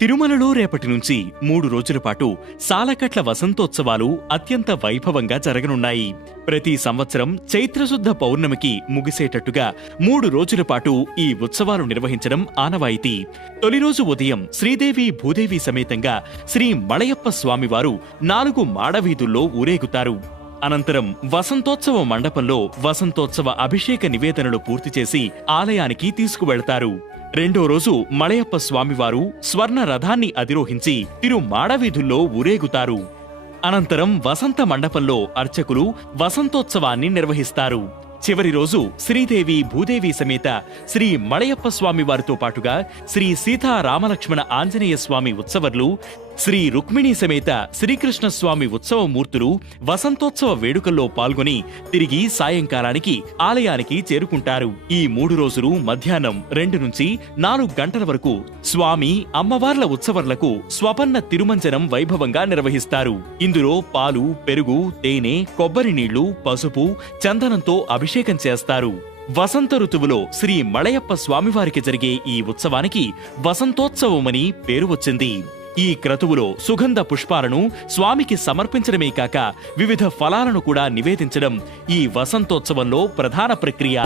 తిరుమలలో రేపటి నుంచి 3 రోజుల పాటు సాలకట్ల వసంతోత్సవాలు అత్యంత వైభవంగా జరగనున్నాయి. ప్రతి సంవత్సరం చైత్రశుద్ధ పౌర్ణమికి ముగిసేటట్టుగా 3 రోజుల పాటు ఈ ఉత్సవాలు నిర్వహించడం ఆనవాయితీ. తొలి రోజు ఉదయం శ్రీదేవి భూదేవి సమేతంగా శ్రీ మలయప్ప స్వామివారు 4 మాడవీధుల్లో ఊరేగుతారు. అనంతరం వసంతోత్సవ మండపంలో వసంతోత్సవ అభిషేక నివేదనలు పూర్తి చేసి ఆలయానికి తీసుకువెళతారు. రెండో రోజు మలయప్ప స్వామివారు స్వర్ణ రథాన్ని అధిరోహించి తిరు మాడవీధుల్లో ఊరేగుతారు. అనంతరం వసంత మండపంలో అర్చకులు వసంతోత్సవాన్ని నిర్వహిస్తారు. చివరి రోజు శ్రీదేవి భూదేవి సమేత శ్రీ మలయప్ప స్వామి వారితో పాటుగా శ్రీ సీతారామలక్ష్మణ ఆంజనేయ స్వామి ఉత్సవర్లు, శ్రీ రుక్మిణీ సమేత శ్రీకృష్ణ స్వామి ఉత్సవమూర్తులు వసంతోత్సవ వేడుకల్లో పాల్గొని తిరిగి సాయంకాలానికి ఆలయానికి చేరుకుంటారు. ఈ 3 రోజులు మధ్యాహ్నం 2 నుంచి 4 గంటల వరకు స్వామి అమ్మవార్ల ఉత్సవర్లకు స్వపన్న తిరుమంజనం వైభవంగా నిర్వహిస్తారు. ఇందులో పాలు, పెరుగు, తేనె, కొబ్బరి నీళ్లు, పసుపు, చందనంతో అభిషేకం చేస్తారు. వసంత ఋతువులో శ్రీ మలయప్ప స్వామివారికి జరిగే ఈ ఉత్సవానికి వసంతోత్సవమని పేరు వచ్చింది. ఈ క్రతువులో సుగంధ పుష్పాలను స్వామికి సమర్పించడమే కాక వివిధ ఫలాలను కూడా నివేదించడం ఈ వసంతోత్సవంలో ప్రధాన ప్రక్రియ.